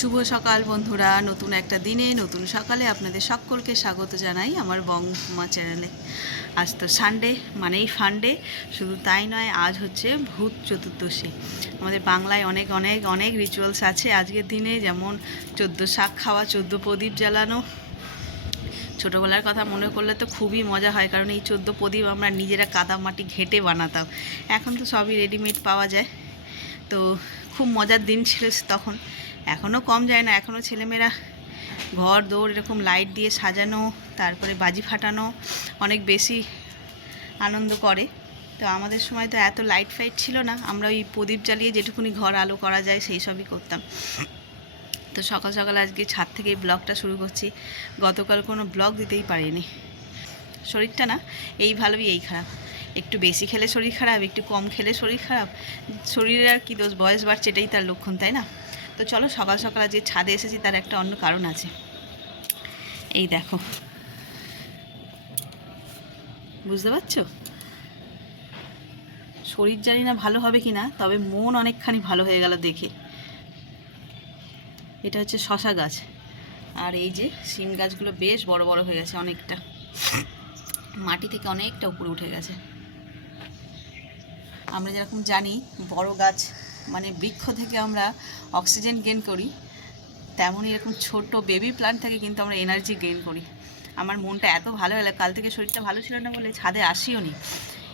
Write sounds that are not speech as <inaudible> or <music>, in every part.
শুভ সকাল বন্ধুরা, নতুন একটা দিনে, নতুন সকালে আপনাদের সকলকে স্বাগত জানাই আমার বংমা চ্যানেলে। আজ তো সানডে মানেই ফান্ডে শুধু তাই নয়, আজ হচ্ছে ভূত চতুর্দশী। আমাদের বাংলায় অনেক অনেক অনেক রিচুয়ালস আছে। আজকের দিনে যেমন চোদ্দ শাক খাওয়া, চোদ্দ প্রদীপ জ্বালানো, ছোটোবেলার কথা মনে করলে তো খুবই মজা হয়, কারণ এই চোদ্দ প্রদীপ আমরা নিজেরা কাদা মাটি ঘেটে বানাতাম। এখন তো সবই রেডিমেড পাওয়া যায়। তো খুব মজার দিন ছিল তখন। এখনও কম যায় না এখনও ছেলেমেয়েরা ঘর দৌড় এরকম লাইট দিয়ে সাজানো, তারপরে বাজি ফাটানো অনেক বেশি আনন্দ করে। তো আমাদের সময় তো এত লাইট ফাইট ছিল না, আমরা ওই প্রদীপ জ্বালিয়ে যেটুকুনি ঘর আলো করা যায় সেই সবই করতাম। তো সকাল সকাল আজকে ছাদ থেকে এই ব্লগটা শুরু করছি। গতকাল কোনো ব্লগ দিতেই পারিনি। শরীরটা না, এই ভালোই, এই খারাপ। একটু বেশি খেলে শরীর খারাপ, একটু কম খেলে শরীর খারাপ শরীরের আর কি দোষ? বয়স বাড়ছে এটাই তার লক্ষণ, তাই না? তো চলো সকাল সকাল যে ছাদে এসেছি, তার একটা অন্য কারণ আছে। এই দেখো। বুঝতে পারছ? শরীর জানি না ভালো হবে কি না তবে মন অনেকখানি ভালো হয়ে গেল দেখে। এটা হচ্ছে শশা গাছ। আর এই যে শিম গাছগুলো বেশ বড় বড় হয়ে গেছে অনেকটা। মাটি থেকে অনেকটা উপরে উঠে গেছে। আমরা যেরকম জানি বড় গাছ মানে বৃক্ষ থেকে আমরা অক্সিজেন গেন করি, তেমনই এরকম ছোট বেবি প্লান্ট থেকে কিন্তু আমরা এনার্জি গেইন করি। আমার মনটা এত ভালো হলো, কাল থেকে শরীরটা ভালো ছিল না বলে ছাদে আসিও নি।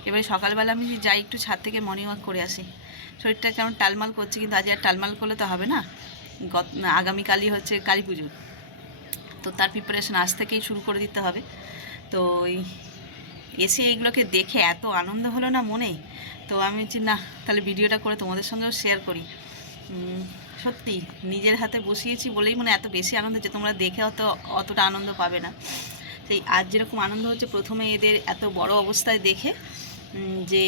এবারে সকালবেলা আমি যাই একটু ছাদ থেকে মর্নিং ওয়াক করে আসি। শরীরটা কেমন টালমাল করছে কিন্তু আজ আর টালমাল করলে তো হবে না। গত, আগামীকালই হচ্ছে কালী পুজো। তো তার প্রিপারেশন আজ থেকেই শুরু করে দিতে হবে। তো এসে এইগুলোকে দেখে এত আনন্দ হলো না মনে? তো আমি বলছি না তাহলে ভিডিওটা করে তোমাদের সঙ্গেও শেয়ার করি। সত্যি, নিজের হাতে বসিয়েছি বলেই মনে এত বেশি আনন্দ যে তোমরা দেখে অত, অতটা আনন্দ পাবে না। সেই আজ যেরকম আনন্দ হচ্ছে, প্রথমে এদের এত বড় অবস্থায় দেখে যে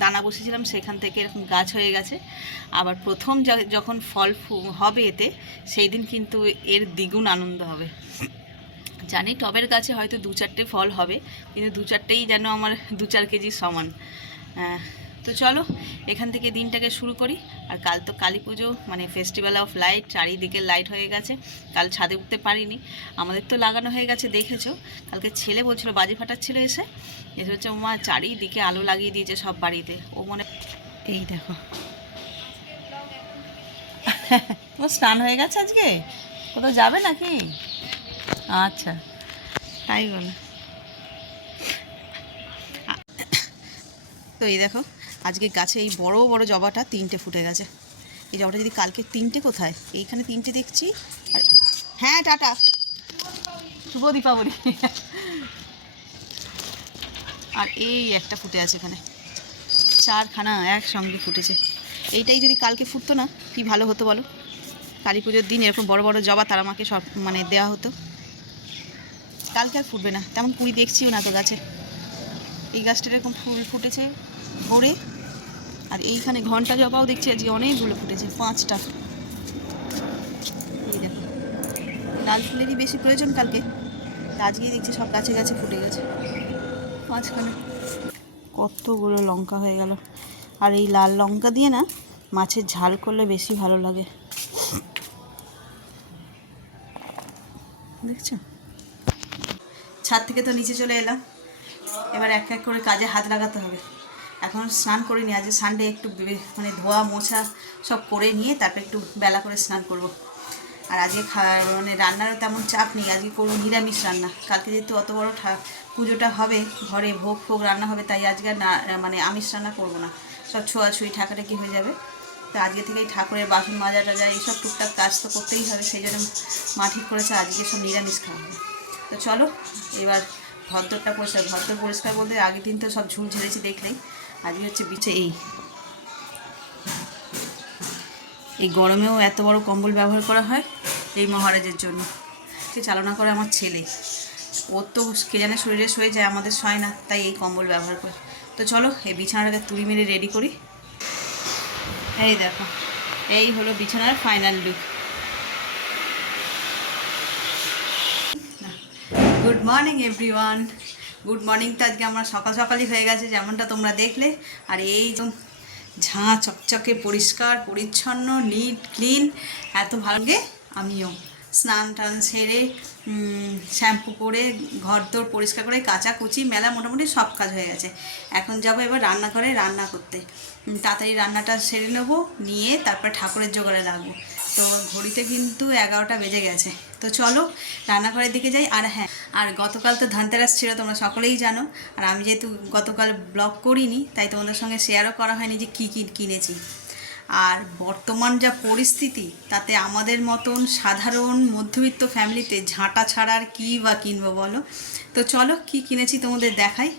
দানা বসেছিলাম, সেখান থেকে এরকম গাছ হয়ে গেছে। আবার প্রথম যখন ফল হবে এতে, সেই দিন কিন্তু এর দ্বিগুণ আনন্দ হবে। জানি টবের গাছে হয়তো দু চারটে ফল হবে, কিন্তু দু চারটেই যেন আমার দু চার কেজি সমান। তো চলো, এখান থেকে দিনটাকে শুরু করি। আর কাল তো কালী পুজো মানে ফেস্টিভ্যাল অফ লাইট চারিদিকে লাইট হয়ে গেছে। কাল ছাদে উঠতে পারিনি। আমাদের তো লাগানো হয়ে গেছে, দেখেছ? কালকে ছেলে বলছিল, বাজি ফাটাচ্ছিল এসে। এসে হচ্ছে ও মা চারিদিকে আলো লাগিয়ে দিয়েছে সব বাড়িতে। ও মনে এই দেখো। তোমার স্নান হয়ে গেছে আজকে? কোথাও যাবে নাকি? আচ্ছা তাই বলো। তো এই দেখো আজকে গাছে এই বড় বড় জবাটা তিনটে ফুটে গেছে। এই জবাটা যদি কালকে তিনটে কোথায়? এইখানে তিনটে দেখছি আর হ্যাঁ টাটা। শুভ দীপাবলি। আর এই একটা ফুটে আছে এখানে। চারখানা একসঙ্গে ফুটেছে। এইটাই যদি কালকে ফুটতো না, কি ভালো হতো বলো? কালী পুজোর দিন এরকম বড় বড় জবা তারা আমাকে সব মানে দেওয়া হতো। কালকে আর ফুটবে না। তেমন কুড়ি দেখছিও না তো গাছে। এই গাছটা এরকম ফুল ফুটেছে ভোরে। আর এইখানে ঘণ্টা জবাও দেখছি আজকে অনেকগুলো ফুটেছে, পাঁচটা। এই লাল ফুলেরই বেশি প্রয়োজন কালকে। আজকেই দেখছি সব গাছে গাছে ফুটে গেছে। পাঁচখানে। কতগুলো লঙ্কা হয়ে গেল। আর এই লাল লঙ্কা দিয়ে না মাছের ঝাল করলে বেশি ভালো লাগে। দেখছ? ছাদ থেকে তো নিচে চলে এলাম। এবার এক এক করে কাজে হাত লাগাতে হবে। এখন স্নান করিনি আজ সানডে একটু মানে ধোয়া, মোছা সব করে নিয়ে তারপর একটু বেলা করে স্নান করব। আর আজকে মানে রান্নারও তেমন চাপ নেই, আজকে করব নিরামিষ রান্না। কালকে যেহেতু অত বড় পুজোটা হবে, ঘরে ভোগ ফোগ রান্না হবে, তাই আজকে না মানে আমিষ রান্না করব না। সব ছোঁয়াছুঁই ঠাকাটাকি হয়ে যাবে। তো আজকে থেকেই ঠাকুরের বাসন মাজা টাজা, এইসব টুকটাক কাজ তো করতেই হবে, সেই জন্য মা ঠিক করেছে আজকে সব নিরামিষ খাওয়া হবে। তো চলো, এবার ভদ্রটা পরিষ্কার, ভদ্র পরিষ্কার বলতে আগের দিন তো সব ঝুল ঝেড়েছি দেখলেই। আজকে হচ্ছে বিছে এই। এই গরমেও এত বড় কম্বল ব্যবহার করা হয় এই মহারাজের জন্য। সে চালনা করে আমার ছেলে। ওর তো কে জানে শরীরে শুয়ে যায়, আমাদের শয় না, তাই এই কম্বল ব্যবহার করে। তো চলো, এই বিছানাটাকে তুড়ি মেরে রেডি করি। এই দেখো, এই হলো বিছানার final look good morning everyone good morning তো আজকে আমার সকাল সকালই হয়ে গেছে, যেমনটা তোমরা দেখলে। আর এই যে ঝাঁ চকচকে পরিষ্কার, পরিচ্ছন্ন নিট ক্লিন এত ভালো লাগে। আমিও স্নান টান সেরে শ্যাম্পু করে, ঘর দোর পরিষ্কার করে কাচা কুচি মেলা মোটামুটি সব কাজ হয়ে গেছে। এখন যাব এবার রান্নাঘরে রান্না করতে। তাড়াতাড়ি রান্নাটা সেরে নেব, নিয়ে তারপর ঠাকুরের জোগাড়ে লাগবো। তো ঘড়িতে কিন্তু এগারোটা বেজে গেছে। তো চলো, রান্নাঘরের দিকে যাই। আর হ্যাঁ আর গতকাল তো ধনতেরাস ছিল, তোমরা সকলেই জানো। আর আমি যেহেতু গতকাল ব্লগ করিনি, তাই তোমাদের সঙ্গে শেয়ারও করা হয়নি যে কী কী কিনেছি। আর বর্তমান যা পরিস্থিতি, তাতে আমাদের মতন সাধারণ মধ্যবিত্ত ফ্যামিলিতে ঝাঁটা ছাড়া আর কী বা কিনবো বলো? তো চলো, কি কিনেছি তোমাদের দেখাই।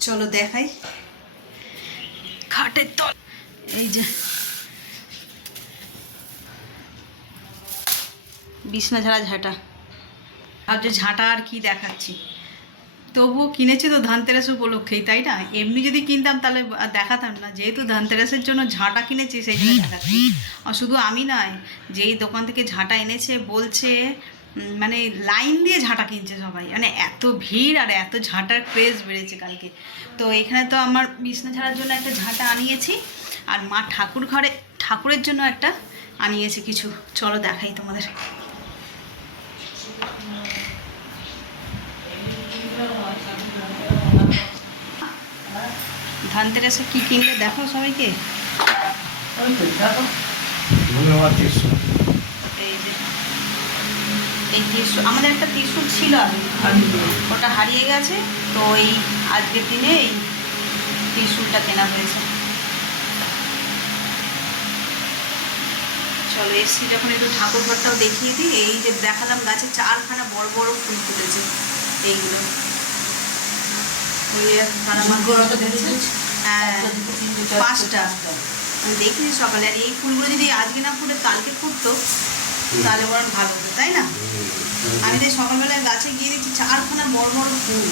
চলো দেখাই। খাটের তল এই যে বিছনা ঝাড়া ঝাঁটা। আর যে ঝাঁটা আর কি দেখাচ্ছি। তবুও কিনেছি তো ধানতেরাস উপলক্ষেই, তাই না? এমনি যদি কিনতাম তাহলে দেখাতাম না। যেহেতু ধানতেরাসের জন্য ঝাঁটা কিনেছি সেই জন্য দেখাচ্ছি। আর শুধু আমি নয়, যেই দোকান থেকে ঝাঁটা এনেছে, বলছে মানে লাইন দিয়ে ঝাঁটা কিনছে সবাই। মানে এত ভিড় আর এত ঝাঁটার ক্রেজ বেড়েছে কালকে। তো এখানে তো আমার বিছনা ঝাড়ার জন্য একটা ঝাঁটা আনিয়েছি, আর মা ঠাকুর ঘরে, ঠাকুরের জন্য একটা আনিয়েছি কিছু। চলো দেখাই তোমাদের। ধানতেরাসে কি কিনলে দেখো সবাইকে? এই যে এই ত্রিশূল আমাদের একটা ত্রিশূল ছিল আগে। ওটা হারিয়ে গেছে তো এই আজকের দিনে এই ত্রিশূলটা কেনা হয়েছে। চলো এসছি যখন একটু ঠাকুর ঘরটাও দেখিয়ে দিই। এই যে দেখালাম গাছে চারখানা বড় বড় ফুল ফুটেছে। এইগুলো। পাঁচটা। আমি দেখিনি সকালে আর এই ফুলগুলো যদি আজকে না ফুটে কালকে ফুটতো তাহলে বরং ভালো হতো তাই না? আমি তো সকালবেলায় গাছে গিয়ে দেখছি চারখানা বড় বড় ফুল।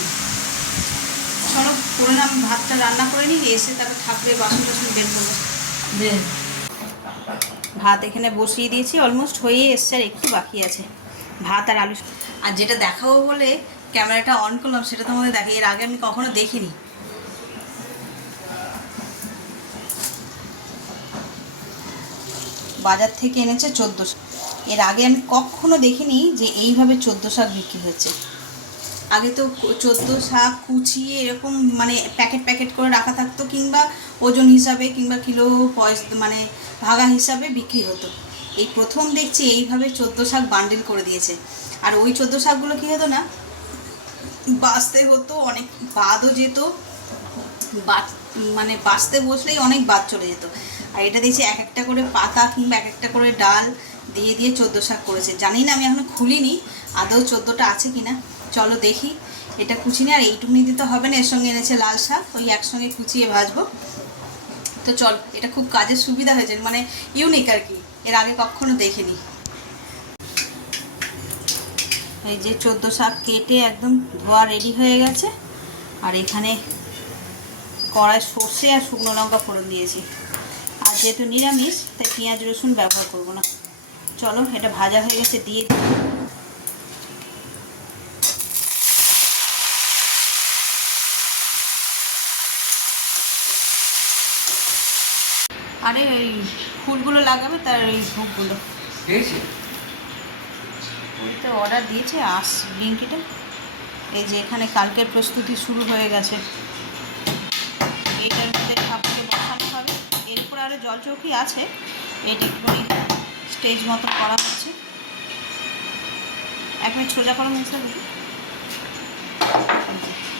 চলো করে না আমি ভাতটা রান্না করে নিই এসে তারপর ঠাকুরের বাসন টাসন বের করব। ভাত এখানে বসিয়ে দিয়েছি অলমোস্ট হয়ে এসছে আর একটু বাকি আছে। ভাত আর আলু আর যেটা দেখাবো বলে ক্যামেরাটা অন করলাম, সেটা তোমাদের দেখে এর আগে আমি কখনো দেখিনি। বাজার থেকে এনেছে চোদ্দোশো। এর আগে আমি কখনো দেখিনি যে এইভাবে চোদ্দ শাক বিক্রি হয়েছে। আগে তো চোদ্দ শাক কুচিয়ে এরকম মানে প্যাকেট প্যাকেট করে রাখা থাকতো, কিংবা ওজন হিসাবে, কিংবা কিলো পয়স মানে ভাগা হিসাবে বিক্রি হতো। এই প্রথম দেখছি এইভাবে চোদ্দ শাক বান্ডিল করে দিয়েছে। আর ওই চোদ্দ শাকগুলো কী হতো না? বাঁচতে হতো, অনেক বাদও যেত। মানে বাঁচতে বসলেই অনেক বাদ চলে যেত। আর এটা দেখছি এক একটা করে পাতা কিংবা এক একটা করে ডাল দিয়ে দিয়ে চোদ্দ শাক করেছে। জানি না, আমি এখনও খুলিনি। আদৌ চোদ্দোটা আছে কিনা? চলো দেখি। এটা কুচিনি আর এইটুকুনি দিতে হবে না, এর সঙ্গে এনেছে লাল শাক। ওই একসঙ্গে কুচিয়ে ভাজবো। তো চল, এটা খুব কাজের সুবিধা হয়েছে মানে ইউনিক আর কি। এর আগে কখনো দেখিনি। এই যে চোদ্দ শাক কেটে একদম ধোয়া রেডি হয়ে গেছে। আর এখানে কড়াই সর্ষে আর শুকনো লঙ্কা ফোড়ন দিয়েছি। আর যেহেতু নিরামিষ, তাই পেঁয়াজ রসুন ব্যবহার করব না। চলো, এটা ভাজা হয়ে গেছে, দিয়ে দিই। আরে ওই ফুলগুলো লাগাবে, তার ওই ভোগগুলো। ওই তো অর্ডার দিয়েছে, আস ব্লিঙ্কিটা এই যে এখানে কালকের প্রস্তুতি শুরু হয়ে গেছে। এটার মধ্যে ঠাকুরকে বসানো হবে। এরপর আরও জল চৌকি আছে। এটা একটুখানি স্টেজ মতো করা হচ্ছে। মিনিট সোজা করো দেখি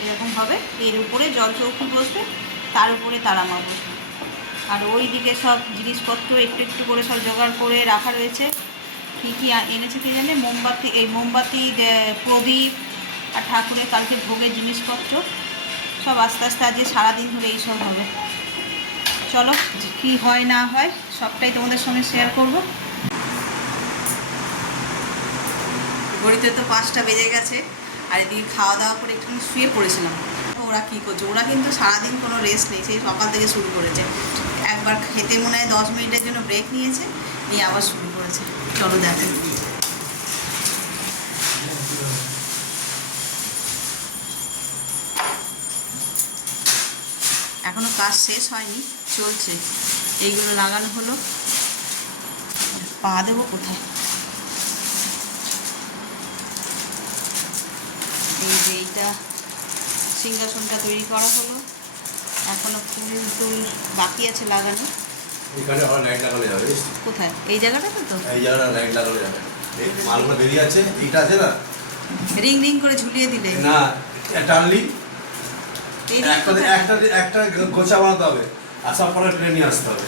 এরকম হবে। এর উপরে জল চৌকি বসবে, তার উপরে তারামা বসবে। আর ওই দিকে সব জিনিসপত্র একটু একটু করে সব জোগাড় করে রাখা রয়েছে। কী কী এনেছে কি জানে? মোমবাতি, এই মোমবাতি প্রদীপ আর ঠাকুরের কালকে ভোগের জিনিসপত্র, সব আস্তে আস্তে আজকে সারাদিন ধরে এইসব হবে। চলো কী হয় না হয়, সবটাই তোমাদের সঙ্গে শেয়ার করব। ঘড়িতে তো পাঁচটা বেজে গেছে, আর এদিকে খাওয়া দাওয়া করে একটুখানি শুয়ে পড়েছিলাম। ওরা কী করছে? ওরা কিন্তু সারাদিন কোনো রেস্ট নেই, সেই সকাল থেকে শুরু করেছে। একবার খেতে মনে হয় দশ মিনিটের জন্য ব্রেক নিয়েছে, নিয়ে আবার করেছে চলো দেখেন এখনও কাজ শেষ হয়নি, চলছে। এইগুলো লাগানো হলো। পা দেবো কোথায়? এই যে এইটা সিংহাসনটা তৈরি করা হলো। এখনও ফুল টুল বাকি আছে লাগানো। এখানে আমার লাইট লাগানো যাবে কোথায়? এই জায়গাটাতে তো? এই জায়গাটা লাইট লাগানো যাবে। এই মালগুলো বেরিয়ে আছে এইটা আছে না? রিং রিং করে ঝুলিয়ে দিলে। না টানলি একটা একটা একটা গোছা বানাতে হবে আর সব পরে ট্রেনে নিয়ে আসতে হবে।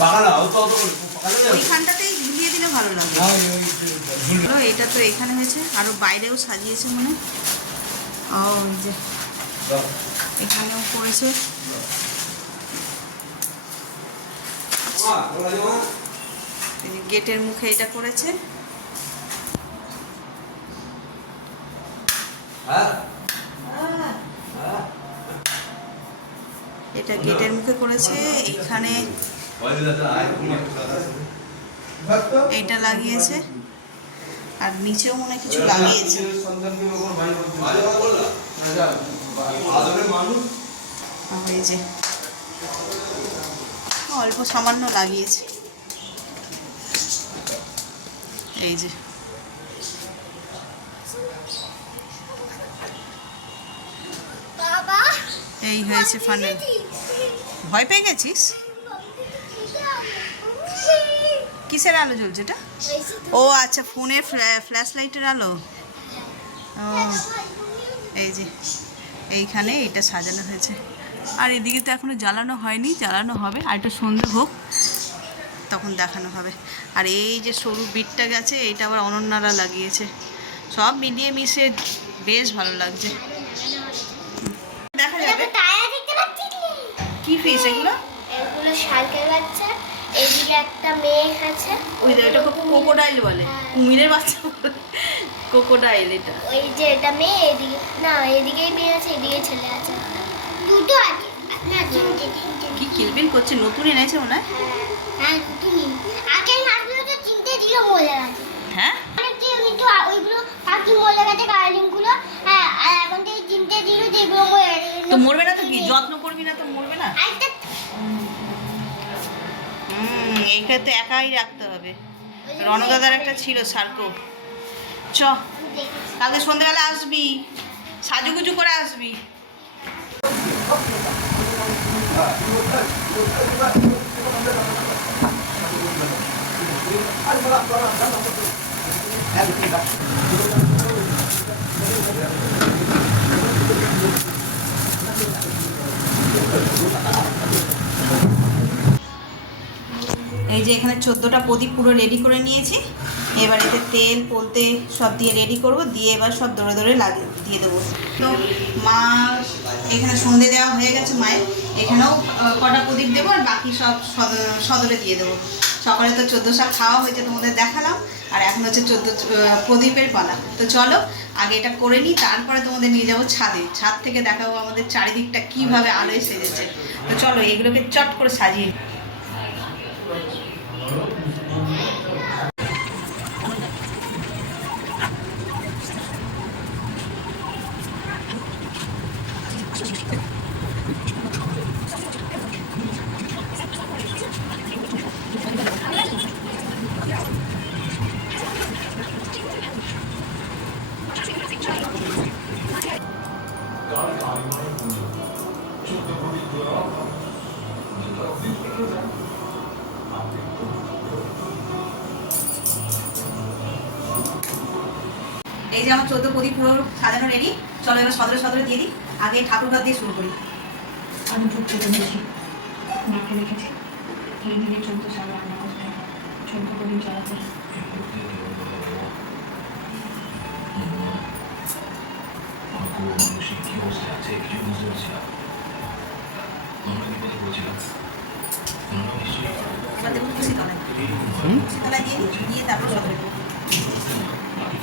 পাকা না অত ওইখানটাতেই ঝুলিয়ে দিলে ভালো লাগে। এটা তো এখানে হয়েছে আরও বাইরেও সাজিয়েছে মনে। ও এই যে। এখানেও করেছে। গেটের মুখে এটা করেছে। এটা গেটের মুখে করেছে এখানে এটা লাগিয়েছে আর নিচেও মনে কিছু লাগিয়েছে। এই যে অল্প সামান্য লাগিয়েছে। এই যে। এই হয়েছে ফানেল ভয় পেয়ে গেছিস? কিসের আলো জ্বলছে এটা? ও আচ্ছা ফোনের ফ্ল্যাশ লাইটের আলো? ও এই যে। এইখানে এটা সাজানো হয়েছে। আর এদিকে তো এখনও জ্বালানো হয়নি জ্বালানো হবে আর এটা সন্ধে হোক তখন দেখানো হবে। আর এই যে সরু বিটটা গেছে এইটা আবার অনন্যারা লাগিয়েছে। সব মিলিয়ে মিশিয়ে বেশ ভালো লাগছে। দেখা যাবে। কি ফিস এগুলো? এগুলো শালকের বাচ্চা এদিকে একটা মেয়ে আছে ওই কোকোডাইল বলে হ্যাঁ। কুমিরের বাচ্চা কোকোডাইল এটা। ওই যে এটা মেয়ে এদিকে না এদিকেই মেয়ে আছে এদিকে ছেলে আছে। দুটো আছে না তিনটে তিনটে কি কিলবিল করছে? নতুন এনেছে মনে হয়? হ্যাঁ মাছগুলো তো তিনটে গেছে। হ্যাঁ? কিন্তু ওইগুলো পাখি মরে গেছে গার্লিংগুলো হ্যাঁ আর এখন থেকে তিনটে দিল যেগুলো মরে গেছে তো মরবে না তো কি? যত্ন করবি না তো মরবে না? আরেকটা হুম এইটা তো একাই রাখতে হবে। রণদাদার একটা ছিল সার্কো। চ কালকে সন্ধ্যেবেলা আসবি। সাজুগুজু করে আসবি। এই যে এখানে চোদ্দোটা প্রদীপ পুরো রেডি করে নিয়েছি। এবার এতে তেল, পোলতে সব দিয়ে রেডি করব, দিয়ে এবার সব দৌড়ে দৌড়ে লাগিয়ে দিয়ে দেবো। তো মা এখানে সন্ধে দেওয়া হয়ে গেছে মায়ের। এখানেও কটা প্রদীপ দেবো আর বাকি সব সদ- সদরে দিয়ে দেবো। সকালে তো চোদ্দ শাক খাওয়া হয়েছে তোমাদের দেখালাম, আর এখন হচ্ছে চোদ্দ প্রদীপের পালা তো চলো, আগে এটা করে নিই, তারপরে তোমাদের নিয়ে যাব ছাদে। ছাদ থেকে দেখাবো আমাদের চারিদিকটা কীভাবে আলোয় সেজেছে। তো চলো, এগুলোকে চট করে সাজিয়ে এই যে আমার চোদ্দ প্রদীপ পুরো সাজানো রেডি চলো এবার সদরে সদরে দিয়ে দিই। আগে ঠাকুর ঘর দিয়ে শুরু করি। আমি দুধ চেপে দিয়েছি মাকে রেখেছি। এই দিকে চোদ্দ সাল রান্না করতে চোদ্দ প্রদিন জ্বালাতে কি অবস্থা আছে কিছু বুঝতে পারছি না আমরা নিশ্চয়ই দিয়ে তারপর সদরে দেবো। প্রাকৃতিক দুর্যোগ হয়তো এই যে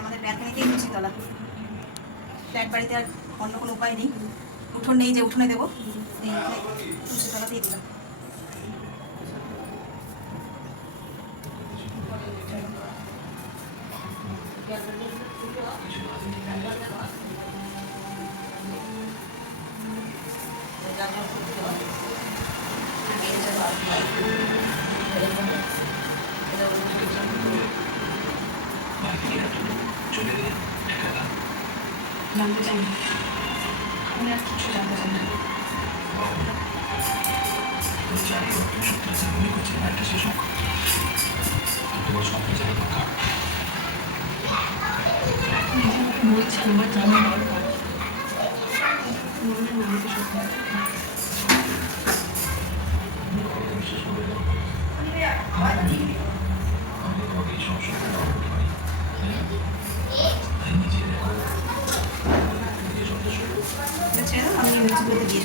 আমাদের ব্যালকনিতেই খুশি তলা বাড়িতে আর অন্য কোনো উপায় নেই। উঠোন নেই যে উঠোনে দেবো। এই খুশি তলাতেই দিলাম। জানতে চাই না আমি আর কিছু জানতে চাই না জানি তুমি সত্যি মনে করছি একটা শেষ হোক তোমার স্বপ্ন যাবে পাকা বলছি আমার জানা দরকার আমি নিজে দেখো আমি ইউটিউবে দিয়ে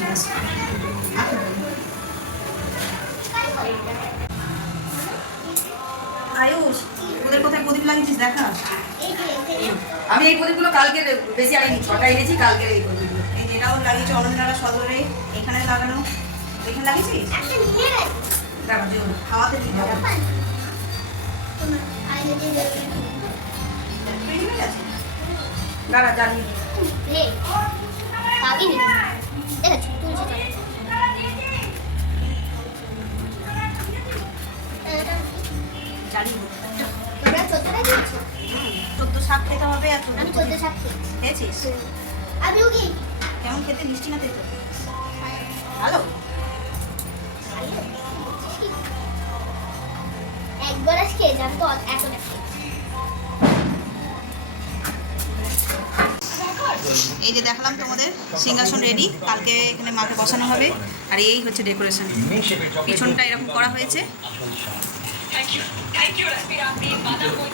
ওদের কোথায় প্রদীপ লাগিয়েছিস দেখা? আমি এই প্রদীপগুলো কালকে বেশি আনিনি, ছটা এনেছি কালকে এই প্রদীপগুলো। এই যেটাও লাগিয়েছে অনন্যারা সদরে, এখানে লাগানো। এখানে লাগিয়েছিস? দেখো দিতে হবে তোমার আগে দিয়ে দেবে তৈরি হয়ে গেছে না না। জানিয়ে রে আগে নি দেখেছ তুলছি চোদ্দ শাক খেতে হবে এত আমি চোদ্দ খেয়েছি। খেয়েছিস? আমিও কি কেমন খেতে? মিষ্টি না তেতো? ভালো। এক গলাস খেয়ে যান তো এতটা। এই যে দেখালাম তোমাদের সিংহাসন রেডি কালকে এখানে মাকে বসানো হবে, আর এই হচ্ছে ডেকোরেশন পিছনটা এরকম করা হয়েছে।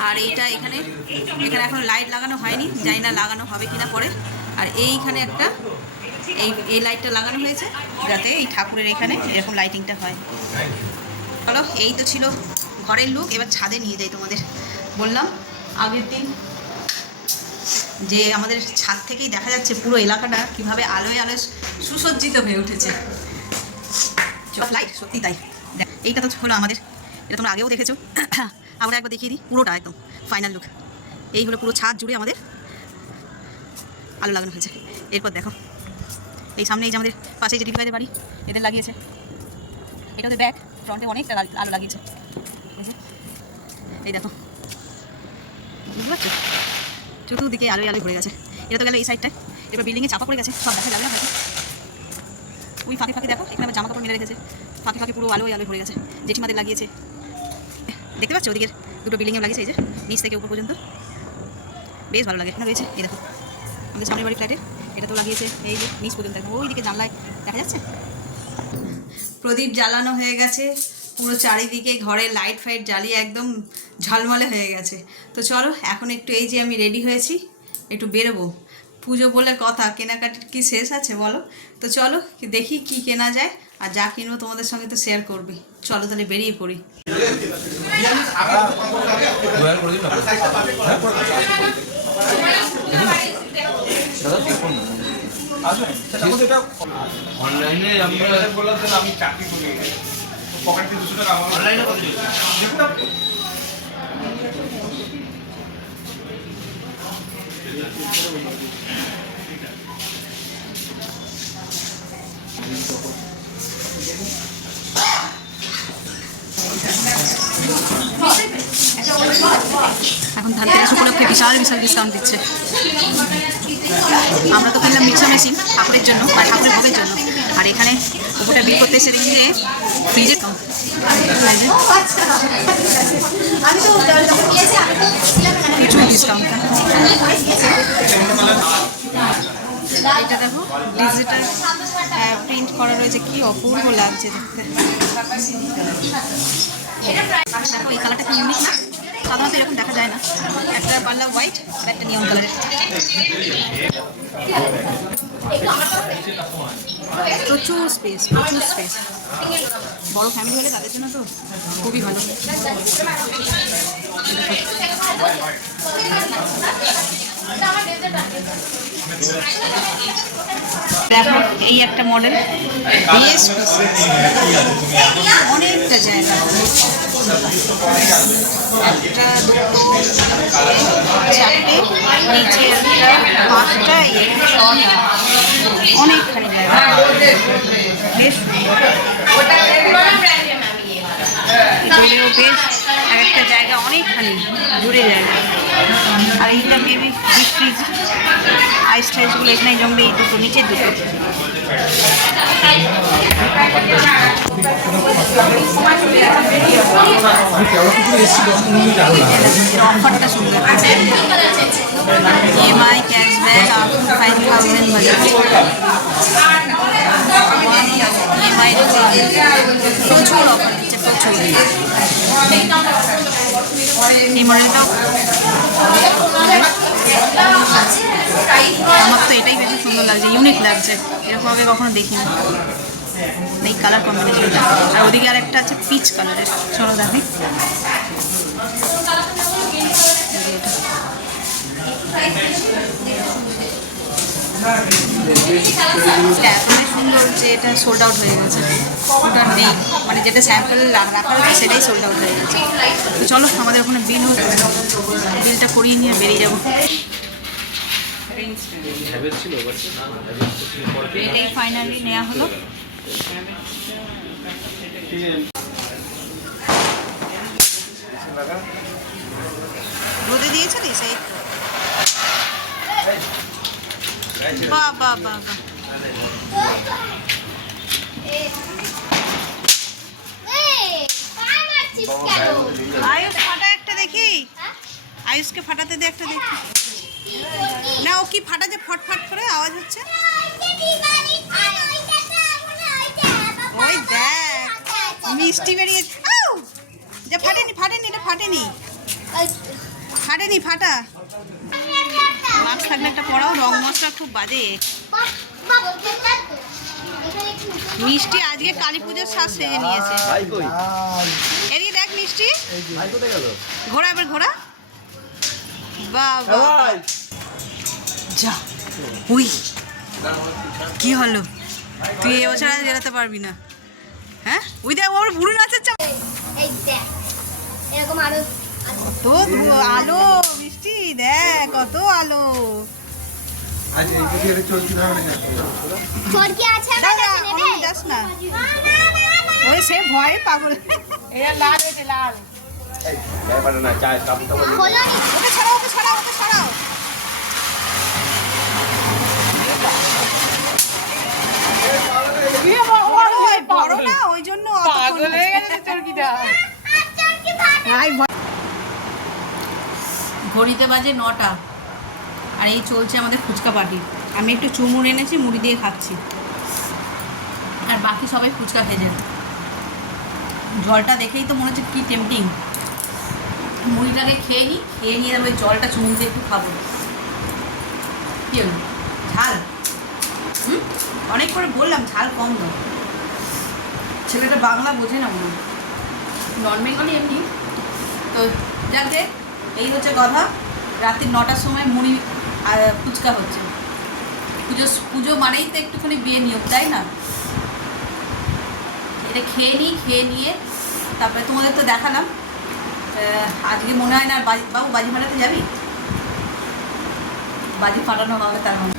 আর এইটা এখানে এখানে এখন লাইট লাগানো হয়নি, জানি না লাগানো হবে কিনা পরে। আর এইখানে একটা, এই এই লাইটটা লাগানো হয়েছে, যাতে এই ঠাকুরের এখানে এরকম লাইটিংটা হয়। চলো, এই তো ছিল ঘরের লুক এবার ছাদে নিয়ে যাই তোমাদের। বললাম, আগের দিন যে আমাদের ছাদ থেকেই দেখা যাচ্ছে পুরো এলাকাটা কীভাবে আলোয় আলোয় সুসজ্জিত হয়ে উঠেছে। লাইট সত্যি তাই। এইটা তো হলো আমাদের। এটা তোমরা আগেও দেখেছ। <coughs> আমরা একবার দেখিয়ে দিই পুরোটা একদম ফাইনাল লুক এই হলো পুরো ছাদ জুড়ে আমাদের আলো লাগানো হয়েছে। এরপর দেখো, এই সামনে এই যে আমাদের পাশে যে দিদিভাইদের বাড়ি, এদের লাগিয়েছে। এটা ওদের ব্যাগ, ফ্রন্টে অনেকটা আলো- লাগিয়েছে। এই দেখো। বুঝতে পারছ? চতুর্দিকে আলোয় আলোয় ভরে গেছে। এটা তো গেল এই সাইডটায় এবার বিল্ডিংয়ে চাপা পড়ে গেছে। সব দেখা যাবে হয়তো ওই ফাঁকে ফাঁকে দেখো, এখানে আবার জামা কাপড় মেলে রেখেছে। ফাঁকে ফাঁকে পুরো আলোয় আলোয় ভরে গেছে। জেঠিমাদের লাগিয়েছে। দেখতে পাচ্ছ ওদিকের? দুটো বিল্ডিংয়ে লাগিয়েছে এই যে, নিচ থেকে উপর পর্যন্ত। বেশ ভালো লাগে। এখানে রয়েছে, এই দেখো। আমাদের সামনের বাড়ি ফ্ল্যাটে এটা তো লাগিয়েছে এই যে, নিচ পর্যন্ত। দেখো ওই দিকে জানলায় দেখা যাচ্ছে? প্রদীপ জ্বালানো হয়ে গেছে। পুরো চারিদিকে ঘরে লাইট ফাইট জ্বালিয়ে একদম ঝলমলে হয়ে গেছে। তো চলো এখন একটু এই যে আমি রেডি হয়েছি একটু বেরোবো। পুজো বলে কথা কেনাকাটির কি শেষ আছে বলো? তো চলো দেখি কি কেনা যায় আর যা কিনবো তোমাদের সঙ্গে তো শেয়ার করবি। চলো তাহলে বেরিয়ে পড়ি। অনলাইনে আমরা বললাম আমি চাকরি করি। পকেটে দুশো টাকা আমার। অনলাইনে এখন ধানতেরাস উপলক্ষে বিশাল বিশাল ডিসকাউন্ট দিচ্ছে। আমরা তো কিনলাম মিক্সার মেশিন, ঠাকুরের জন্য বা ঠাকুরের ভোগের জন্য। আর এখানে উপরটা বিল করতে এসে দেখি যে ফ্রিজের কম প্রচুর ডিসকাউন্ট এটা দেখো ডিজিটাল প্রিন্ট করা রয়েছে, কি অপূর্ব লাগছে দেখতে। দেখো এই কালারটা কি ইউনিক না? সাধারণত এরকম দেখা যায় না। একটা পাল্লা হোয়াইট একটা নিয়ম কালারের প্রচুর স্পেস প্রচুর স্পেস বড় ফ্যামিলি হলে তাদের জন্য তো খুবই ভালো। দেখো এই একটা মডেল বেশ অনেকটা জায়গা। একটা চারটে নিচে একটা পাঁচটা এই অনেকখানি জায়গা। বেশ বেশ একটা জায়গা অনেকখানি জুড়ে জায়গা। আর এইটা মেবি ডিপ ফ্রিজ আইস টাইসগুলো এখানেই জমবে এই দুটো নিচের দুটো। অফারটা সুন্দর EMI cashback up to five thousand বাজার ইএমআই প্রচুর অফার প্রচুর এই মডেলটা আমার তো এটাই বেশি সুন্দর লাগছে ইউনিক লাগছে। এরকম আগে কখনো দেখিনি। এই কালার কম্বিনেশনটা আর ওদিকে আর একটা আছে পিচ কালারের চলো দেখি সুন্দর যে এটা সোল্ড আউট হয়ে গেছে। নেই। মানে যেটা স্যাম্পল রাখা হয়েছে, সেটাই সোল্ড আউট হয়ে গেছে। তো চলো, আমাদের ওখানে বিল হচ্ছে। বিলটা করিয়ে নিয়ে বেরিয়ে যাব। এটাই ফাইনালি নেওয়া হলো। রোদে দিয়েছিলি সেই বাহ বাহ বাহ ফাটা একটা দেখি? আয়ুষকে ফাটাতে দে একটা দেখি। না, ও কি ফাটা যে ফটফট করে? আওয়াজ হচ্ছে। ওই দেখ, মিষ্টি বেরিয়ে! যা, ফাটেনি ফাটেনি, এটা ফাটেনি। ফাটেনি, ফাটা। মাস্ক থাকলে একটা পড়াও রং মশলা খুব বাজে। মিষ্টি আজকে কালী পুজোর সাজ সেজে নিয়েছে। এদিকে দেখ মিষ্টি। ঘোড়া এবার ঘোড়া। বাহ যা উই কি হলো? তুই এবছর আর বেরোতে পারবি না। হ্যাঁ? ওই দেখ ওর বুড়ো নাচের চাপ। এই দেখ, এরকম আরও আছে। কত আলো মিষ্টি দেখ কত আলো। সে ভয়ে পাগল। ওকে ছাড়াও ওকে ছাড়াও ওকে ছাড়াও বড় হয় বড় না ওই জন্য পাগল হয়ে গেছে চরকিটা ঘড়িতে বাজে নটা। আর এই চলছে আমাদের ফুচকা পার্টি আমি একটু চুমুর এনেছি, মুড়ি দিয়ে খাচ্ছি। আর বাকি সবাই ফুচকা খেয়েছে জলটা দেখেই তো মনে হচ্ছে কী টেম্পটিং মুড়িটাকে খেয়ে নিই খেয়ে নিয়ে ওই জলটা দিয়ে একটু খাব। কি হলো? ঝাল? হুম? অনেক করে বললাম, ঝাল কম দাও। ছেলেটা বাংলা বোঝে না মনে নন বেঙ্গলি এমনি। তো যাক এই হচ্ছে কথা। রাত্রি নটার সময় মুড়ি ফুচকা হচ্ছে। পুজো পুজো মানেই তো একটুখানি বিয়ে নিয়োগ তাই না? এটা খেয়ে নিই, খেয়ে নিয়ে তারপরে তোমাদের তো দেখালাম। আজকে মনে হয় না বাবু, বাজি ফাটাতে যাবি? বাজি ফাটানো হবে তার মানে